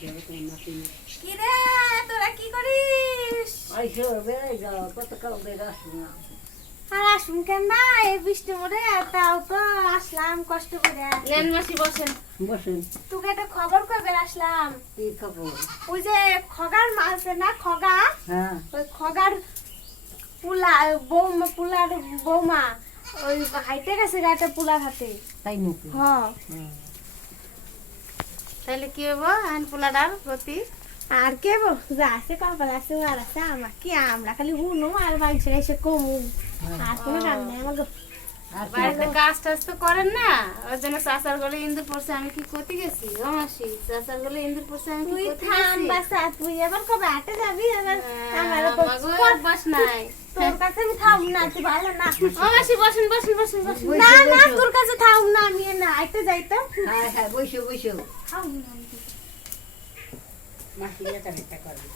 কি রে তোরা কি করিস? আর আসুন কেন না এই বৃষ্টি মরে তাও তো আসলাম কষ্ট করে। লেন মাসি বসেন। তোকে একটা খবর কবে আসলাম। কি খবর? ওই যে খগার মাছ না খগা, হ্যাঁ ওই খগার পুলা বৌমা পুলার বৌমা ওই হাইটে গেছে একটা পুলার হাতে। তাই নাকি? হ্যাঁ তাহলে কি হবো আইন পোলাটার গতি? আর কে বল যা আছে কপাল আছে আর আছে আমার কি আমরা খালি হুনো আর মাংস এসে কমু আর কোনো কাম নেই আমার আর বাড়িতে কাজ টাজ তো করেন না, ওই জন্য চাচার গলে ইন্দুর পড়ছে আমি কি ক্ষতি গেছি? ও মাসি চাচার গলে ইন্দুর পড়ছে আমি কি তুই ক্ষতি থাম গেছি? বাসা তুই এবার কবে আটে যাবি এবার আমার আমাগো অভ্যাস নাই। তোর কাছে আমি থাম না তুই ভালো না ও মাসি বসেন বসেন বসেন বসেন। না না তোর কাছে থাম না আমি না আইতে যাইতাম হ্যাঁ হ্যাঁ বসো বসো। থাম না মাসি এটা করবে।